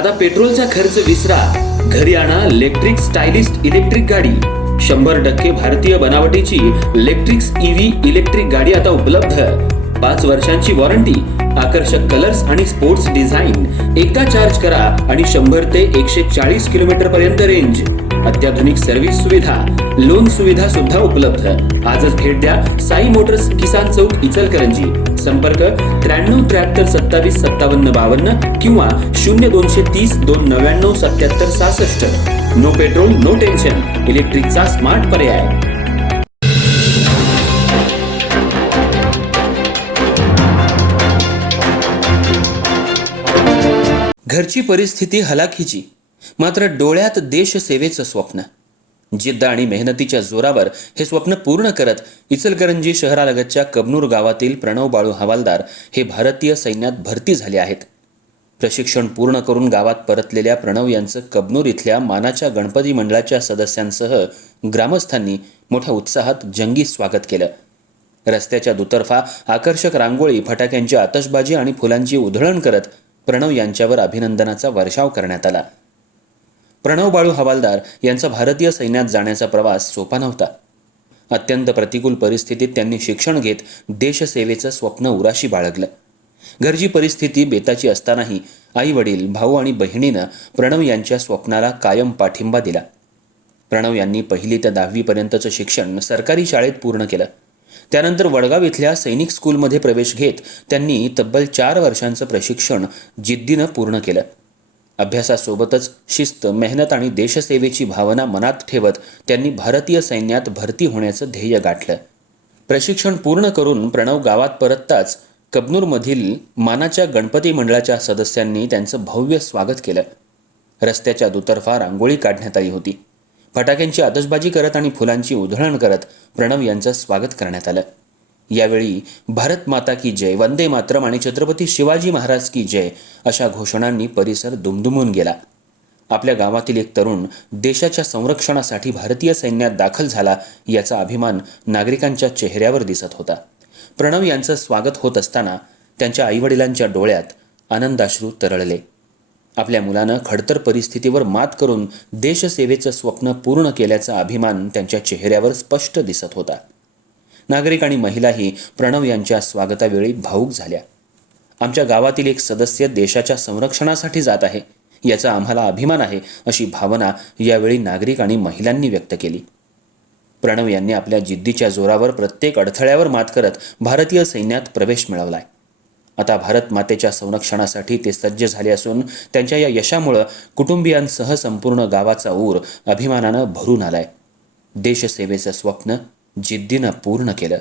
आता पेट्रोलचा खर्च विसरा, घरी आणा इलेक्ट्रिक स्टायलिस्ट इलेक्ट्रिक गाडी. 100% भारतीय बनावटीची इलेक्ट्रिक्स ईव्ही इलेक्ट्रिक गाडी आता उपलब्ध. 5 वर्षांची वॉरंटी, आकर्षक कलर्स आणि स्पोर्ट्स डिझाईन. एकदा चार्ज करा आणि 100 ते 140 किलोमीटर पर्यंत रेंज. अत्याधुनिक सर्व्हिस सुविधा, लोन सुविधा सुद्धा उपलब्ध. आजच भेट द्या साई मोटर्स, किसान चौक, इचलकरंजी. संपर्क 93 73 27 57 52 किंवा 0230 299 77 66. नो पेट्रोल नो टेन्शन, इलेक्ट्रिकचा स्मार्ट पर्याय. घरची परिस्थिती हलाखीची, मात्र डोळ्यात देशसेवेचं स्वप्न. जिद्द आणि मेहनतीच्या जोरावर हे स्वप्न पूर्ण करत इचलकरंजी शहरालगतच्या कबनूर गावातील प्रणव बाळू हवालदार हे भारतीय सैन्यात भरती झाले आहेत. प्रशिक्षण पूर्ण करून गावात परतलेल्या प्रणव यांचं कबनूर इथल्या मानाच्या गणपती मंडळाच्या सदस्यांसह ग्रामस्थांनी मोठ्या उत्साहात जंगी स्वागत केलं. रस्त्याच्या दुतर्फा आकर्षक रांगोळी, फटाक्यांची आतषबाजी आणि फुलांची उधळण करत प्रणव यांच्यावर अभिनंदनाचा वर्षाव करण्यात आला. प्रणव बाळू हवालदार यांचा भारतीय सैन्यात जाण्याचा प्रवास सोपा नव्हता. अत्यंत प्रतिकूल परिस्थितीत त्यांनी शिक्षण घेत देशसेवेचं स्वप्न उराशी बाळगलं. घरची परिस्थिती बेताची असतानाही आई वडील, भाऊ आणि बहिणीनं प्रणव यांच्या स्वप्नाला कायम पाठिंबा दिला. प्रणव यांनी 1ली ते 10वी पर्यंतचं शिक्षण सरकारी शाळेत पूर्ण केलं. त्यानंतर वडगाव इथल्या सैनिक स्कूलमध्ये प्रवेश घेत त्यांनी तब्बल 4 वर्षांचं प्रशिक्षण जिद्दीनं पूर्ण केलं. अभ्यासासोबतच शिस्त, मेहनत आणि देशसेवेची भावना मनात ठेवत त्यांनी भारतीय सैन्यात भरती होण्याचं ध्येय गाठलं. प्रशिक्षण पूर्ण करून प्रणव गावात परतताच कबनूरमधील मानाच्या गणपती मंडळाच्या सदस्यांनी त्यांचं भव्य स्वागत केलं. रस्त्याच्या दुतर्फा रांगोळी काढण्यात आली होती. फटाक्यांची आतषबाजी करत आणि फुलांची उधळण करत प्रणव यांचं स्वागत करण्यात आलं. यावेळी भारत माता की जय, वंदे मातरम आणि छत्रपती शिवाजी महाराज की जय अशा घोषणांनी परिसर दुमदुमून गेला. आपल्या गावातील एक तरुण देशाच्या संरक्षणासाठी भारतीय सैन्यात दाखल झाला याचा अभिमान नागरिकांच्या चेहऱ्यावर दिसत होता. प्रणव यांचं स्वागत होत असताना त्यांच्या आईवडिलांच्या डोळ्यात आनंदाश्रू तरळले. आपल्या मुलानं खडतर परिस्थितीवर मात करून देशसेवेचं स्वप्न पूर्ण केल्याचा अभिमान त्यांच्या चेहऱ्यावर स्पष्ट दिसत होता. नागरिक आणि महिलाही प्रणव यांच्या स्वागतावेळी भावूक झाल्या. आमच्या गावातील एक सदस्य देशाच्या संरक्षणासाठी जात आहे याचा आम्हाला अभिमान आहे, अशी भावना यावेळी नागरिक आणि महिलांनी व्यक्त केली. प्रणव यांनी आपल्या जिद्दीच्या जोरावर प्रत्येक अडथळ्यावर मात करत भारतीय सैन्यात प्रवेश मिळवलाय. आता भारत मातेच्या संरक्षणासाठी ते सज्ज झाले असून त्यांच्या या यशामुळं कुटुंबियांसह संपूर्ण गावाचा ऊर अभिमानानं भरून आलाय. देशसेवेचं स्वप्न जिद्दीनं पूर्ण केलं.